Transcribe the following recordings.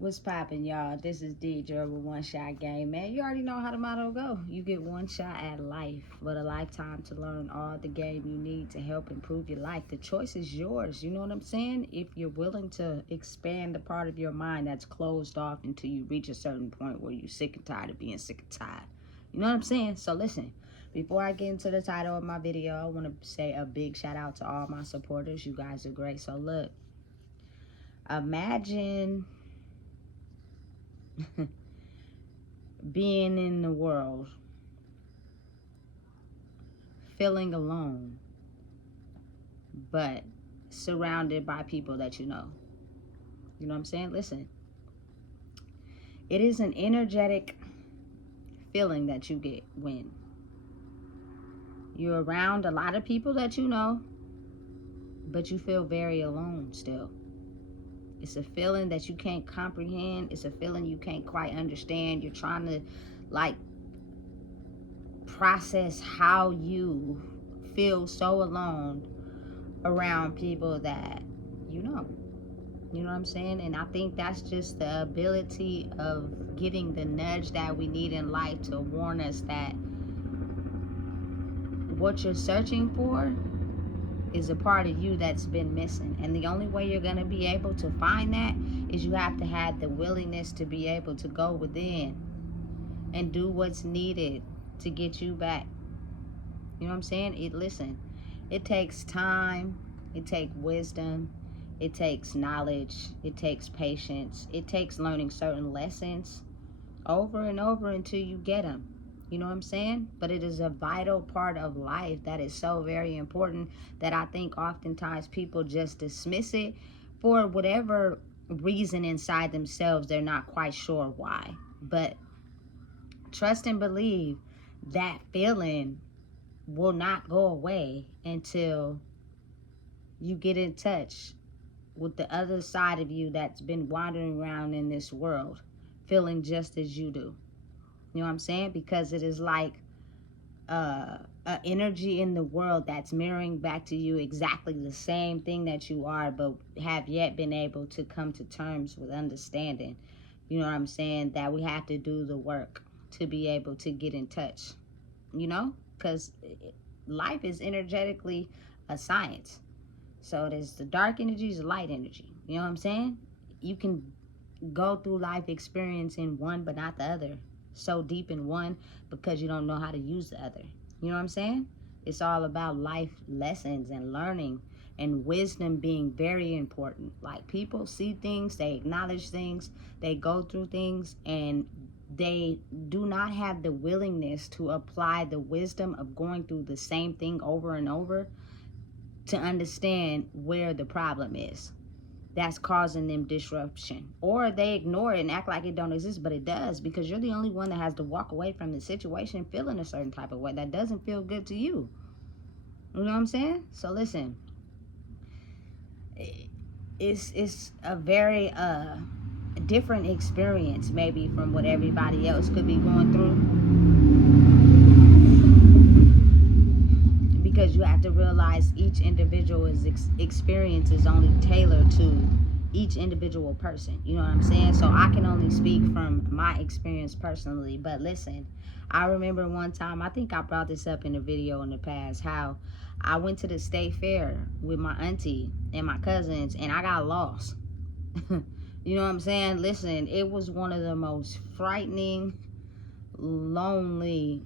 What's poppin', y'all? This is DJ with One Shot Game, man. You already know how the motto go. You get one shot at life, but a lifetime to learn all the game you need to help improve your life. The choice is yours. You know what I'm saying? If you're willing to expand the part of your mind that's closed off until you reach a certain point where you're sick and tired of being sick and tired. You know what I'm saying? So listen, before I get into the title of my video, I want to say a big shout out to all my supporters. You guys are great. So look, imagine being in the world, feeling alone, but surrounded by people that you know. You know what I'm saying? Listen, it is an energetic feeling that you get when you're around a lot of people that you know, but you feel very alone still. It's a feeling that you can't comprehend. It's a feeling you can't quite understand. You're trying to process how you feel so alone around people that you know. You know what I'm saying? And I think that's just the ability of getting the nudge that we need in life to warn us that what you're searching for is a part of you that's been missing. And the only way you're going to be able to find that is you have to have the willingness to be able to go within and do what's needed to get you back. You know what I'm saying? Listen, it takes time, it takes wisdom, it takes knowledge, it takes patience, it takes learning certain lessons over and over until you get them. You know what I'm saying? But it is a vital part of life that is so very important that I think oftentimes people just dismiss it for whatever reason inside themselves. They're not quite sure why. But trust and believe that feeling will not go away until you get in touch with the other side of you that's been wandering around in this world feeling just as you do. You know what I'm saying? Because it is like an energy in the world that's mirroring back to you exactly the same thing that you are, but have yet been able to come to terms with understanding. You know what I'm saying? That we have to do the work to be able to get in touch, you know? Because life is energetically a science. So there's the dark energy, the light energy. You know what I'm saying? You can go through life experiencing one but not the other. So deep in one because you don't know how to use the other. You know what I'm saying? It's all about life lessons and learning and wisdom being very important. Like, people see things, they acknowledge things, they go through things, and they do not have the willingness to apply the wisdom of going through the same thing over and over to understand where the problem is that's causing them disruption. Or they ignore it and act like it don't exist, but it does, because you're the only one that has to walk away from the situation feeling a certain type of way that doesn't feel good to you. You know what I'm saying? So listen, it's a very different experience maybe from what everybody else could be going through, because you have to realize each individual's experience is only tailored to each individual person. You know what I'm saying? So I can only speak from my experience personally. But listen, I remember one time, I think I brought this up in a video in the past, how I went to the state fair with my auntie and my cousins and I got lost. You know what I'm saying? Listen, it was one of the most frightening, lonely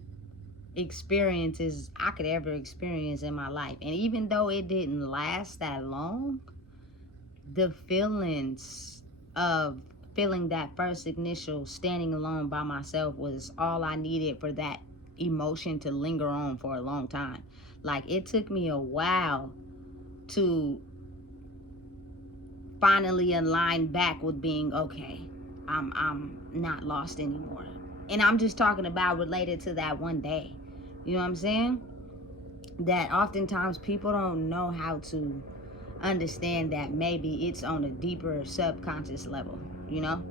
experiences I could ever experience in my life. And even though it didn't last that long, the feelings of feeling that first initial standing alone by myself was all I needed for that emotion to linger on for a long time. Like, it took me a while to finally align back with being okay. I'm not lost anymore. And I'm just talking about related to that one day. You know what I'm saying? That oftentimes people don't know how to understand that maybe it's on a deeper subconscious level, you know?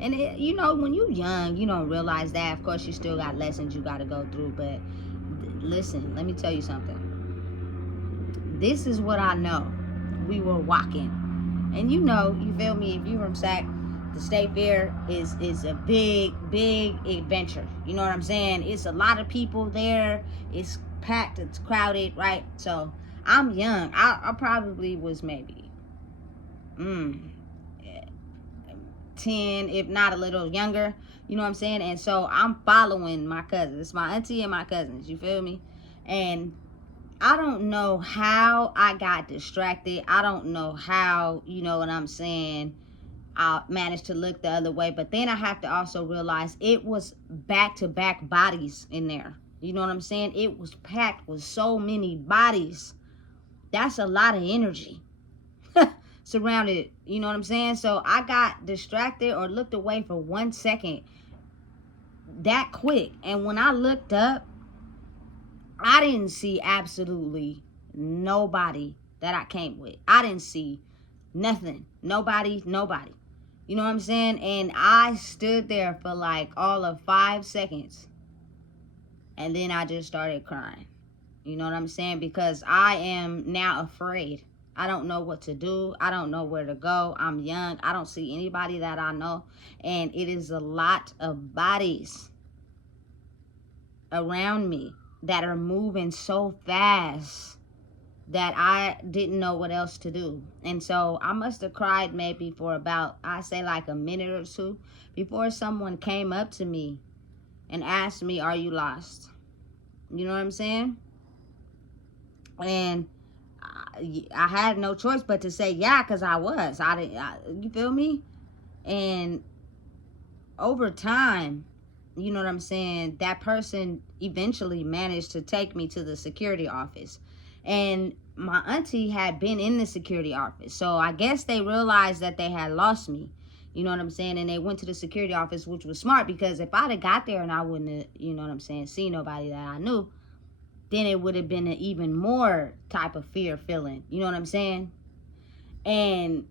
And you know, when you're young, you don't realize that. Of course, you still got lessons you got to go through. But listen, let me tell you something. This is what I know. We were walking. And you know, you feel me, if you're from Sac, The state fair is a big adventure. You know what I'm saying? It's a lot of people there. It's packed. It's crowded, right? So I'm young. I probably was maybe 10, if not a little younger. You know what I'm saying? And so I'm following my cousins. It's my auntie and my cousins. You feel me? And I don't know how I got distracted. I don't know how, you know what I'm saying, I managed to look the other way. But then I have to also realize it was back-to-back bodies in there. You know what I'm saying? It was packed with so many bodies. That's a lot of energy surrounded. You know what I'm saying? So I got distracted or looked away for 1 second that quick. And when I looked up, I didn't see absolutely nobody that I came with. I didn't see nothing. Nobody. You know what I'm saying? And I stood there for like all of 5 seconds. And then I just started crying. You know what I'm saying? Because I am now afraid. I don't know what to do. I don't know where to go. I'm young. I don't see anybody that I know. And it is a lot of bodies around me that are moving so fast that I didn't know what else to do. And so I must have cried maybe for about, I say like a minute or two before someone came up to me and asked me, "Are you lost?" You know what I'm saying? And I had no choice but to say yeah, because I was. You feel me? And over time, you know what I'm saying, that person eventually managed to take me to the security office. And my auntie had been in the security office. So I guess they realized that they had lost me. You know what I'm saying? And they went to the security office, which was smart, because if I'd have got there and I wouldn't have, you know what I'm saying, seen nobody that I knew, then it would have been an even more type of fear feeling. You know what I'm saying? And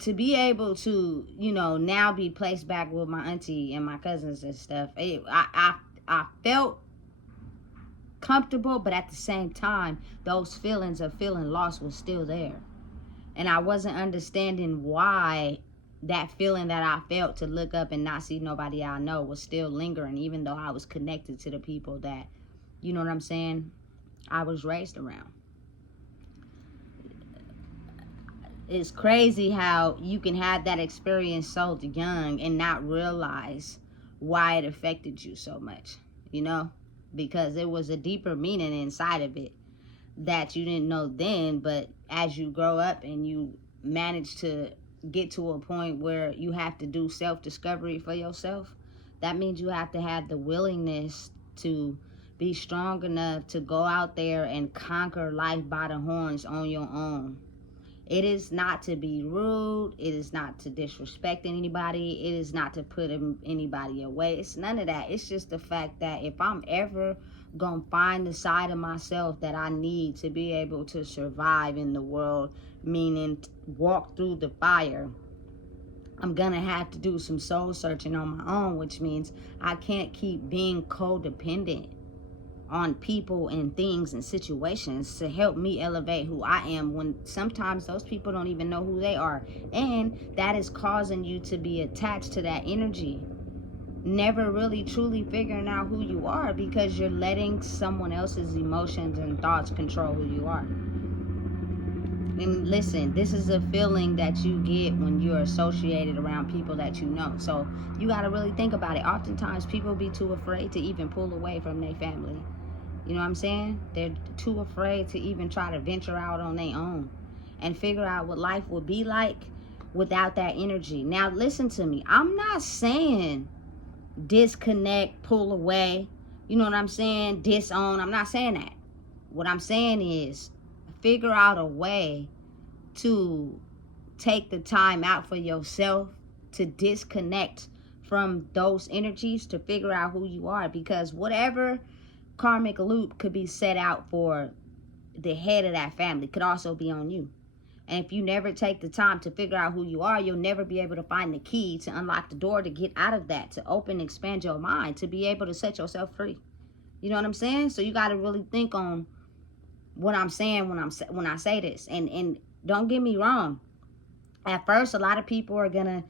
to be able to, you know, now be placed back with my auntie and my cousins and stuff, I felt comfortable, but at the same time, those feelings of feeling lost was still there. And I wasn't understanding why that feeling that I felt to look up and not see nobody I know was still lingering, even though I was connected to the people that, you know what I'm saying, I was raised around. It's crazy how you can have that experience so young and not realize why it affected you so much, you know, because there was a deeper meaning inside of it that you didn't know then. But as you grow up and you manage to get to a point where you have to do self-discovery for yourself, that means you have to have the willingness to be strong enough to go out there and conquer life by the horns on your own. It is not to be rude. It is not to disrespect anybody. It is not to put anybody away. It's none of that. It's just the fact that if I'm ever going to find the side of myself that I need to be able to survive in the world, meaning walk through the fire, I'm going to have to do some soul searching on my own, which means I can't keep being codependent on people and things and situations to help me elevate who I am, when sometimes those people don't even know who they are. And that is causing you to be attached to that energy, never really truly figuring out who you are, because you're letting someone else's emotions and thoughts control who you are. And listen, this is a feeling that you get when you're associated around people that you know. So you got to really think about it. Oftentimes people be too afraid to even pull away from their family. You know what I'm saying? They're too afraid to even try to venture out on their own and figure out what life would be like without that energy. Now listen to me. I'm not saying disconnect, pull away. You know what I'm saying? Disown. I'm not saying that. What I'm saying is figure out a way to take the time out for yourself to disconnect from those energies, to figure out who you are, because whatever karmic loop could be set out for the head of that family could also be on you. And if you never take the time to figure out who you are, you'll never be able to find the key to unlock the door to get out of that, to open, expand your mind, to be able to set yourself free. You know what I'm saying? So you got to really think on what I'm saying when I say this. And don't get me wrong, At first, a lot of people are going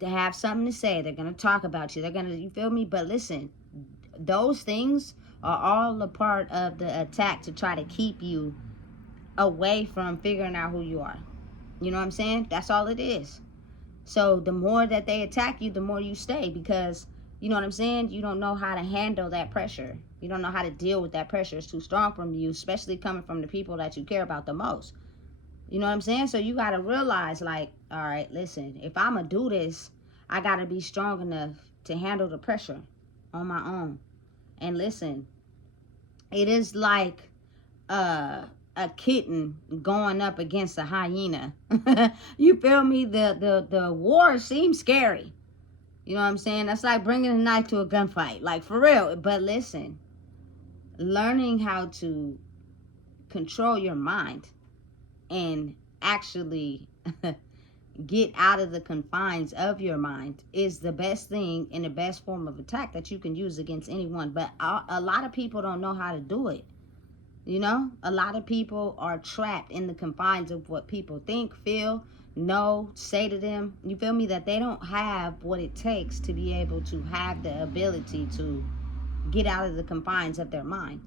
to have something to say. They're going to talk about you. They're going to, you feel me? But listen, those things are all a part of the attack to try to keep you away from figuring out who you are. You know what I'm saying? That's all it is. So the more that they attack you, the more you stay, because, you know what I'm saying? You don't know how to handle that pressure. You don't know how to deal with that pressure. It's too strong from you, especially coming from the people that you care about the most. You know what I'm saying? So you got to realize, like, all right, listen, if I'm going to do this, I got to be strong enough to handle the pressure on my own. And listen, it is like a kitten going up against a hyena. You feel me? The war seems scary. You know what I'm saying? That's like bringing a knife to a gunfight. Like, for real. But listen, learning how to control your mind and actually get out of the confines of your mind is the best thing and the best form of attack that you can use against anyone. But a lot of people don't know how to do it. You know, a lot of people are trapped in the confines of what people think, feel, know, say to them. You feel me? That they don't have what it takes to be able to have the ability to get out of the confines of their mind.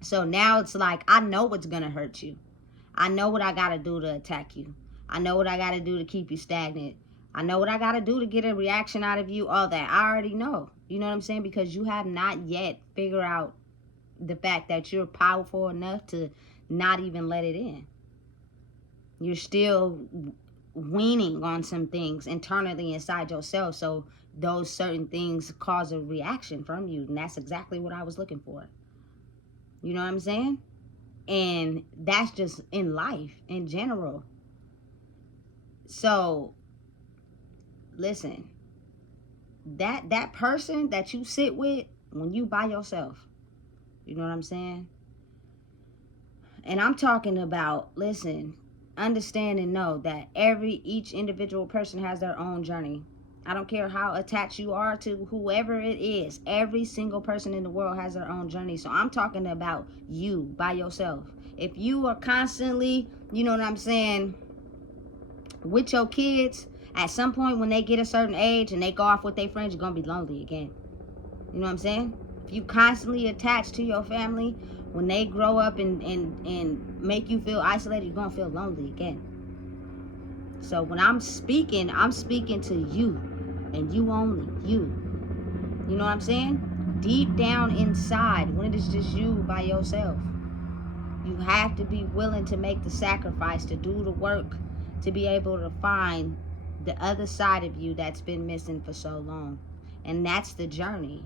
So now it's like, I know what's going to hurt you. I know what I got to do to attack you. I know what I got to do to keep you stagnant. I know what I got to do to get a reaction out of you. All that. I already know. You know what I'm saying? Because you have not yet figured out the fact that you're powerful enough to not even let it in. You're still weaning on some things internally inside yourself. So those certain things cause a reaction from you. And that's exactly what I was looking for. You know what I'm saying? And that's just in life in general. So listen, that person that you sit with when you by yourself, you know what I'm saying? And I'm talking about, listen, understand and know that each individual person has their own journey. I don't care how attached you are to whoever it is. Every single person in the world has their own journey. So I'm talking about you by yourself. If you are constantly, you know what I'm saying, with your kids, at some point when they get a certain age and they go off with their friends, you're going to be lonely again. You know what I'm saying? If you constantly attached to your family, when they grow up and make you feel isolated, you're going to feel lonely again. So when I'm speaking to you and you only, you. You know what I'm saying? Deep down inside, when it is just you by yourself, you have to be willing to make the sacrifice, to do the work, to be able to find the other side of you that's been missing for so long. And that's the journey.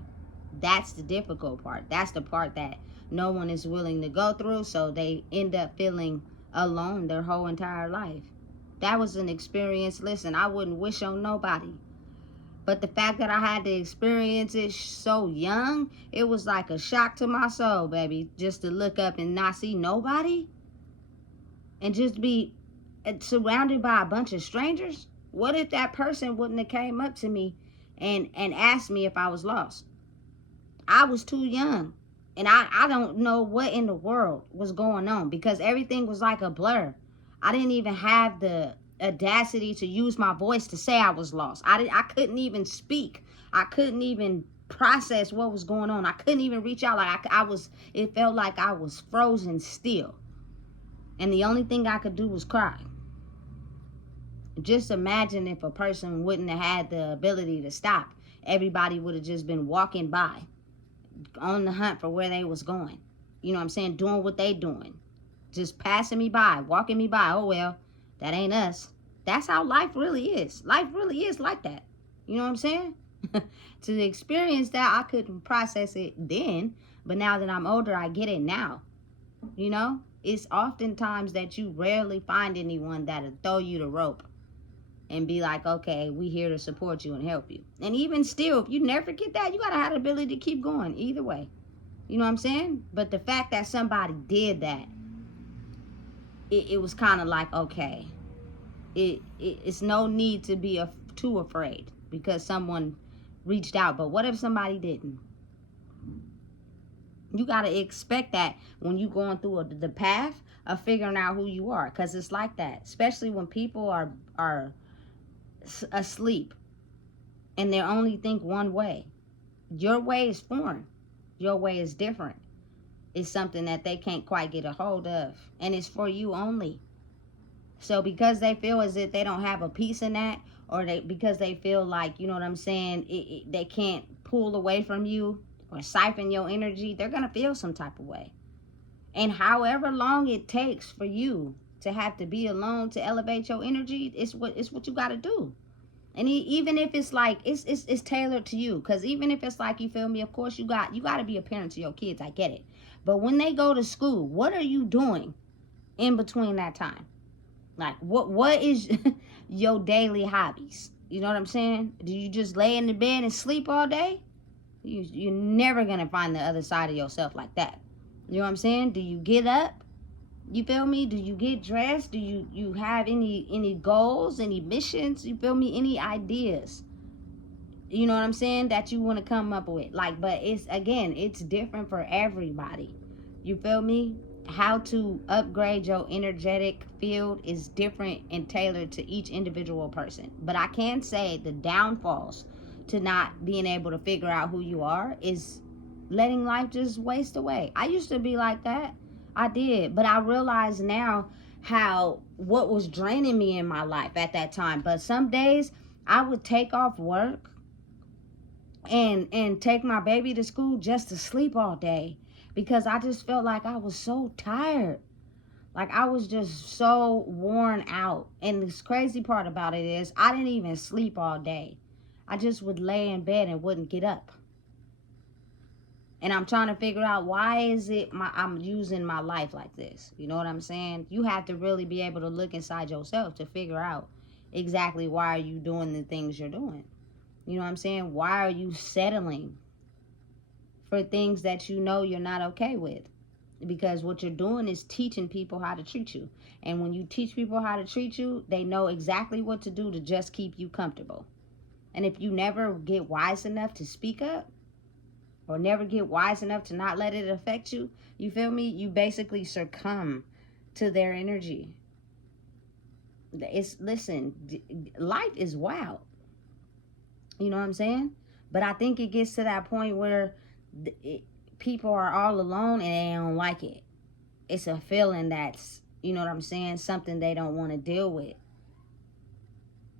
That's the difficult part. That's the part that no one is willing to go through, so they end up feeling alone their whole entire life. That was an experience, listen, I wouldn't wish on nobody. But the fact that I had to experience it so young, it was like a shock to my soul, baby. Just to look up and not see nobody. And just be surrounded by a bunch of strangers. What if that person wouldn't have came up to me and asked me if I was lost? I was too young. And I don't know what in the world was going on, because everything was like a blur. I didn't even have the audacity to use my voice to say I was lost. I couldn't even speak. I couldn't even process what was going on. I couldn't even reach out. Like it felt like I was frozen still. And the only thing I could do was cry. Just imagine if a person wouldn't have had the ability to stop. Everybody would have just been walking by, on the hunt for where they was going. You know what I'm saying? Doing what they doing. Just passing me by, walking me by. Oh, well, that ain't us. That's how life really is. Life really is like that. You know what I'm saying? To experience that, I couldn't process it then. But now that I'm older, I get it now. You know? It's oftentimes that you rarely find anyone that'll throw you the rope and be like, okay, we here to support you and help you. And even still, if you never get that, you got to have the ability to keep going either way. You know what I'm saying? But the fact that somebody did that, it was kind of like, okay, it's no need to be too afraid because someone reached out. But what if somebody didn't? You got to expect that when you going through the path of figuring out who you are, because it's like that, especially when people are asleep and they only think one way. Your way is foreign. Your way is different. It's something that they can't quite get a hold of, and it's for you only. So because they feel as if they don't have a piece in that, or because they feel like, you know what I'm saying, they can't pull away from you or siphon your energy, they're going to feel some type of way. And however long it takes for you to have to be alone to elevate your energy, it's what you got to do. And even if it's like it's tailored to you, because even if it's like, you feel me, of course you got to be a parent to your kids, I get it. But when they go to school, what are you doing in between that time? Like, what is your daily hobbies? You know what I'm saying? Do you just lay in the bed and sleep all day? You're never gonna find the other side of yourself like that. You know what I'm saying? Do you get up? You feel me? Do you get dressed? Do you have any goals, any missions? You feel me? Any ideas? You know what I'm saying? That you want to come up with. Like, but it's different for everybody. You feel me? How to upgrade your energetic field is different and tailored to each individual person. But I can say the downfalls to not being able to figure out who you are is letting life just waste away. I used to be like that. I did. But I realize now what was draining me in my life at that time. But some days I would take off work and take my baby to school just to sleep all day, because I just felt like I was so tired. Like, I was just so worn out. And this crazy part about it is I didn't even sleep all day. I just would lay in bed and wouldn't get up. And I'm trying to figure out, why is it I'm using my life like this? You know what I'm saying? You have to really be able to look inside yourself to figure out exactly why are you doing the things you're doing. You know what I'm saying? Why are you settling for things that you know you're not okay with? Because what you're doing is teaching people how to treat you. And when you teach people how to treat you, they know exactly what to do to just keep you comfortable. And if you never get wise enough to speak up, or never get wise enough to not let it affect you, you feel me? You basically succumb to their energy. Listen, life is wild. You know what I'm saying? But I think it gets to that point where people are all alone and they don't like it. It's a feeling that's, you know what I'm saying, something they don't want to deal with.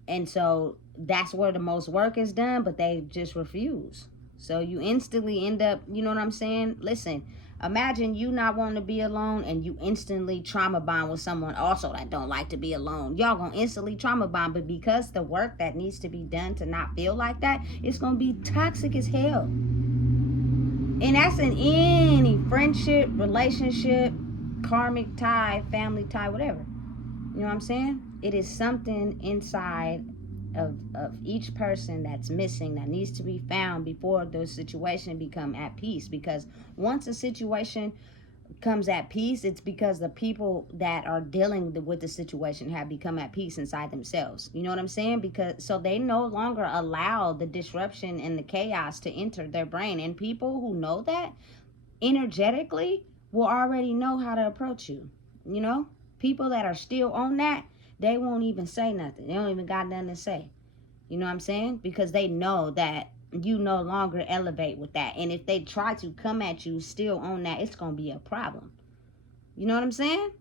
And so that's where the most work is done, but they just refuse. So you instantly end up, you know what I'm saying? Listen, imagine you not wanting to be alone and you instantly trauma bond with someone also that don't like to be alone. Y'all gonna instantly trauma bond, but because the work that needs to be done to not feel like that, it's gonna be toxic as hell. And that's in any friendship, relationship, karmic tie, family tie, whatever. You know what I'm saying? It is something inside of each person that's missing, that needs to be found before the situation become at peace. Because once a situation comes at peace, it's because the people that are dealing with the situation have become at peace inside themselves. You know what I'm saying? Because so they no longer allow the disruption and the chaos to enter their brain. And people who know that energetically will already know how to approach you. You know, people that are still on that, they won't even say nothing. They don't even got nothing to say. You know what I'm saying? Because they know that you no longer elevate with that. And if they try to come at you still on that, it's going to be a problem. You know what I'm saying?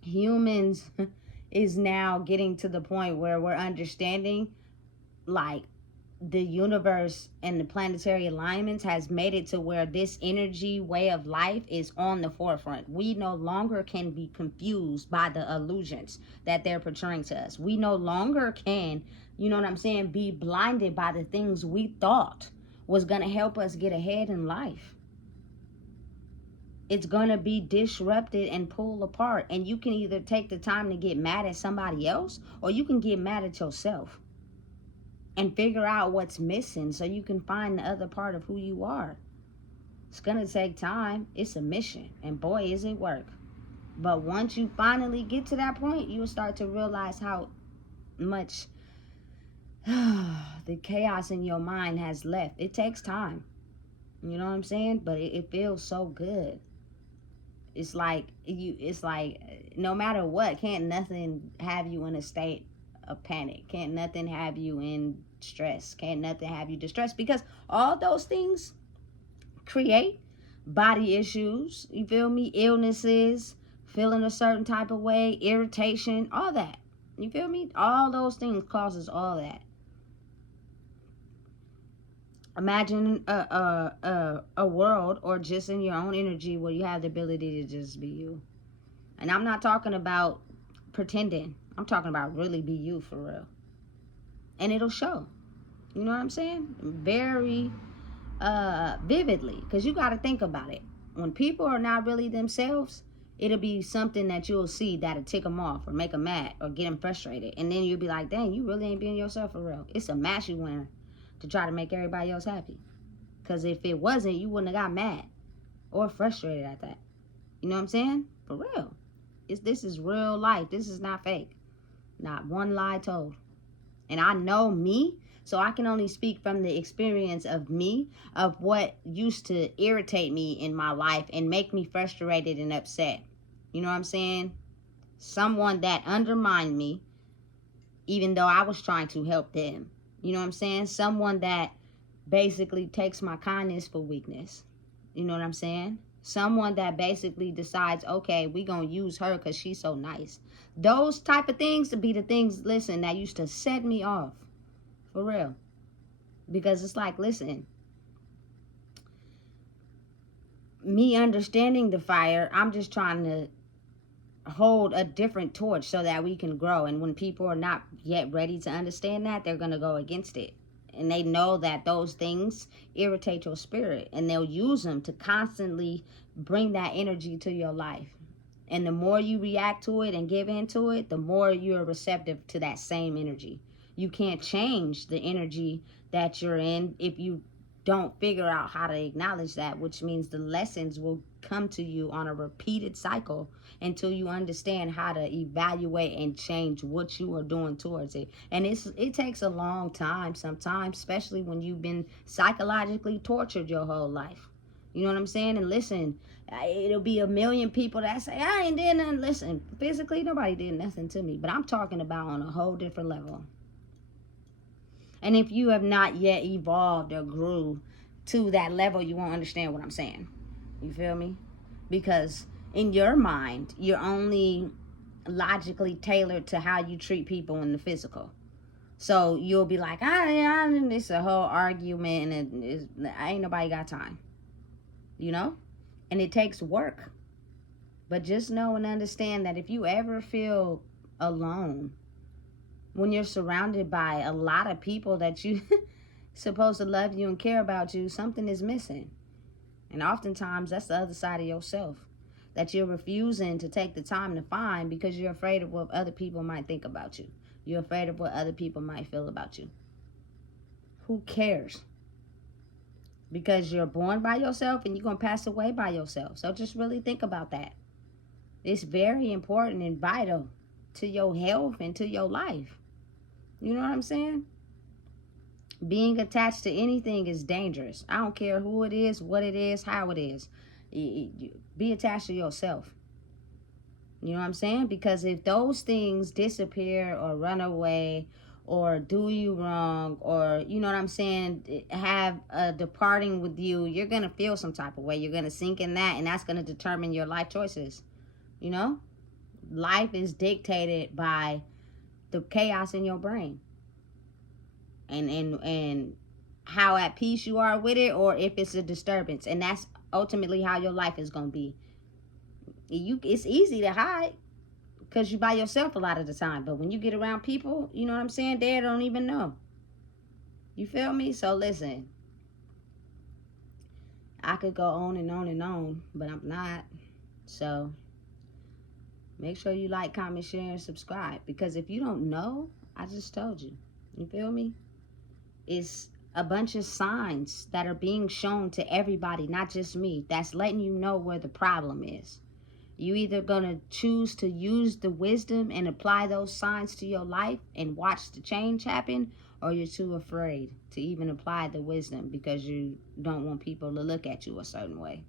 Humans is now getting to the point where we're understanding, like, the universe and the planetary alignments has made it to where this energy way of life is on the forefront. We no longer can be confused by the illusions that they're portraying to us. We no longer can, you know what I'm saying, be blinded by the things we thought was going to help us get ahead in life. It's going to be disrupted and pulled apart. And you can either take the time to get mad at somebody else, or you can get mad at yourself and figure out what's missing so you can find the other part of who you are. It's going to take time. It's a mission. And boy, is it work. But once you finally get to that point, you'll start to realize how much the chaos in your mind has left. It takes time. You know what I'm saying? But it feels so good. It's like no matter what, can't nothing have you in a state of panic. Can't nothing have you in stress. Can't nothing have you distressed, because all those things create body issues. You feel me? Illnesses, feeling a certain type of way, irritation, all that. You feel me? All those things causes all that. Imagine a world, or just in your own energy, where you have the ability to just be you. And I'm not talking about pretending. I'm talking about really be you for real. And it'll show. You know what I'm saying? Very vividly. Because you got to think about it. When people are not really themselves, it'll be something that you'll see that'll tick them off or make them mad or get them frustrated. And then you'll be like, dang, you really ain't being yourself for real. It's a mask you wearing to try to make everybody else happy. Because if it wasn't, you wouldn't have got mad or frustrated at that. You know what I'm saying? For real. This is real life. This is not fake. Not one lie told. And I know me, so I can only speak from the experience of me, of what used to irritate me in my life and make me frustrated and upset. You know what I'm saying? Someone that undermined me, even though I was trying to help them. You know what I'm saying? Someone that basically takes my kindness for weakness. You know what I'm saying? Someone that basically decides, okay, we gonna use her because she's so nice. Those type of things to be the things, listen, that used to set me off. For real. Because it's like, listen, me understanding the fire, I'm just trying to hold a different torch so that we can grow. And when people are not yet ready to understand that, they're gonna go against it. And they know that those things irritate your spirit, and they'll use them to constantly bring that energy to your life. And the more you react to it and give into it, the more you're receptive to that same energy. You can't change the energy that you're in if you don't figure out how to acknowledge that, which means the lessons will come to you on a repeated cycle until you understand how to evaluate and change what you are doing towards it. And it takes a long time sometimes, especially when you've been psychologically tortured your whole life. You know what I'm saying? And listen, it'll be a million people that say, I ain't did nothing. Listen, physically, nobody did nothing to me. But I'm talking about on a whole different level. And if you have not yet evolved or grew to that level, you won't understand what I'm saying. You feel me? Because in your mind, you're only logically tailored to how you treat people in the physical. So you'll be like, it's a whole argument, and ain't nobody got time. You know? And it takes work. But just know and understand that if you ever feel alone, when you're surrounded by a lot of people that you supposed to love you and care about you, something is missing. And oftentimes that's the other side of yourself that you're refusing to take the time to find, because you're afraid of what other people might think about you. You're afraid of what other people might feel about you. Who cares? Because you're born by yourself and you're going to pass away by yourself. So just really think about that. It's very important and vital to your health and to your life. You know what I'm saying? Being attached to anything is dangerous. I don't care who it is, what it is, how it is. Be attached to yourself. You know what I'm saying? Because if those things disappear or run away or do you wrong, or, you know what I'm saying, have a departing with you, you're going to feel some type of way. You're going to sink in that, and that's going to determine your life choices. You know? Life is dictated by the chaos in your brain. And how at peace you are with it, or if it's a disturbance. And that's ultimately how your life is going to be. It's easy to hide because you're by yourself a lot of the time. But when you get around people, you know what I'm saying, they don't even know. You feel me? So listen, I could go on and on and on, but I'm not. So make sure you like, comment, share, and subscribe. Because if you don't know, I just told you. You feel me? It's a bunch of signs that are being shown to everybody, not just me, that's letting you know where the problem is. You either gonna choose to use the wisdom and apply those signs to your life and watch the change happen, or you're too afraid to even apply the wisdom because you don't want people to look at you a certain way.